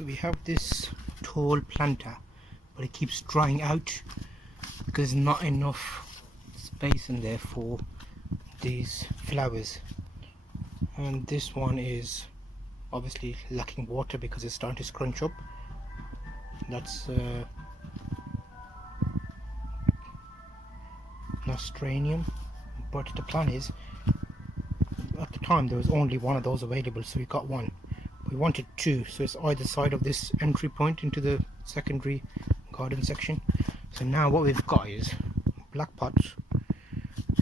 So we have this tall planter, but it keeps drying out because there's not enough space in there for these flowers. And this one is obviously lacking water because it's starting to scrunch up. That's Nostranium, but the plan is, at the time there was only one of those available, so we got one. We wanted two, so it's either side of this entry point into the secondary garden section. So now what we've got is black pots,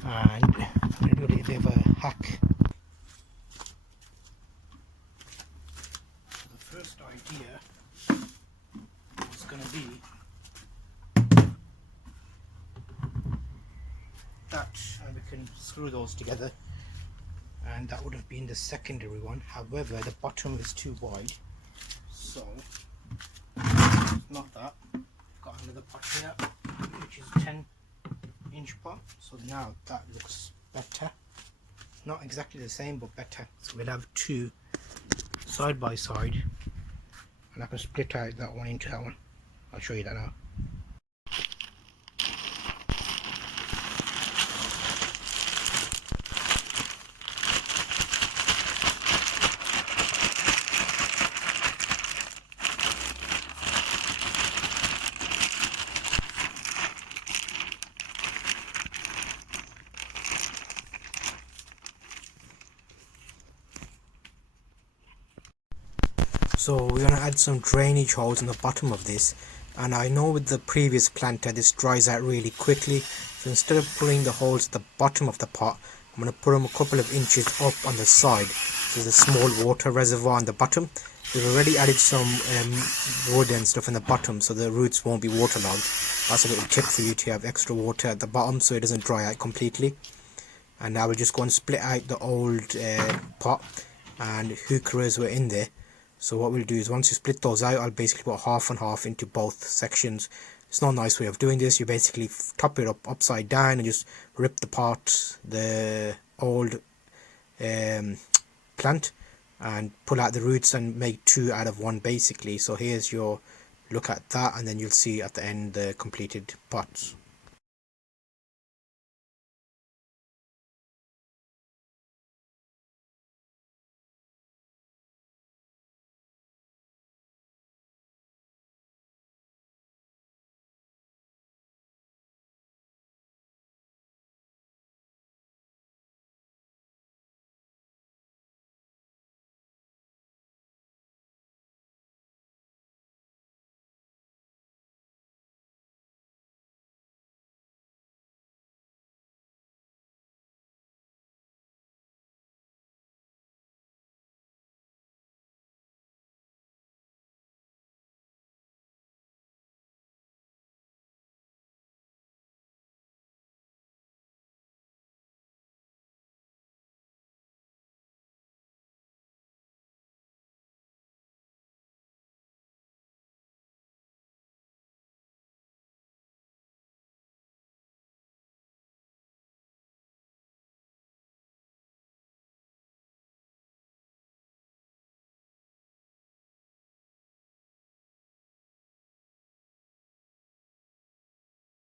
and I'm going to do a little bit of a hack. So the first idea is going to be that, and we can screw those together, and that would have been the secondary one. However, the bottom is too wide, so not that. Got another pot here which is 10-inch pot, so now that looks better. Not exactly the same, but better. So we'll have two side by side, and I can split out that one into that one. I'll show you that now. So we're going to add some drainage holes in the bottom of this, and I know with the previous planter this dries out really quickly, so instead of putting the holes at the bottom of the pot, I'm going to put them a couple of inches up on the side. So there's a small water reservoir on the bottom. We've already added some wood and stuff in the bottom, so the roots won't be waterlogged. That's a little tip for you, to have extra water at the bottom so it doesn't dry out completely. And now we'll just go and split out the old pot and heucheras were in there. So what we'll do is, once you split those out, I'll basically put half and half into both sections. It's not a nice way of doing this. You basically top it up upside down and just rip apart the old plant and pull out the roots and make two out of one basically. So here's your look at that, and then you'll see at the end the completed pots.